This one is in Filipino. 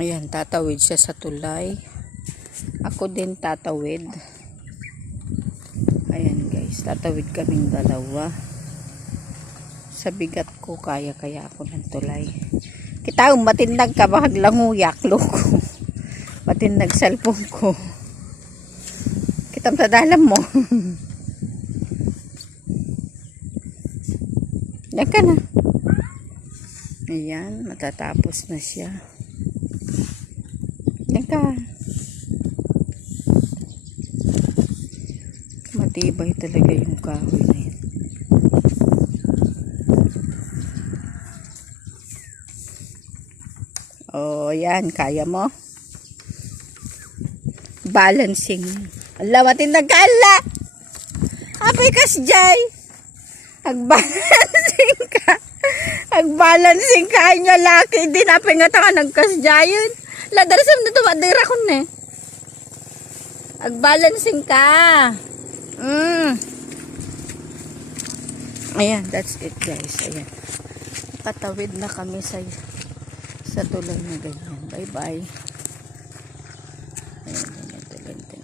Ayan, tatawid siya sa tulay. Ako din tatawid. Ayan guys, tatawid kaming dalawa. Sa bigat ko, kaya-kaya ako ng tulay. Kita, matindag ka, bahag languyak, loko. Matindag cellphone ko. Kitam sa dalam mo. Yan na. Ayan, matatapos na siya. Yan ka. Matibay talaga yung kahoy na yan. Oh, yan. Kaya mo? Balancing. Ala, matindag ka, ala! Apay kas, Jay! Ag-balancing ka. Ag-balancing ka niya laki. Di napay nga ta ka nagkasjayon. Ladarsam na tumadira ko ne. Ag-balancing ka. Mm. Ayan, that's it guys. Ayan. Katawid na kami sa sa tulay na ganyan. Bye-bye. Ayan, ganyan tulay.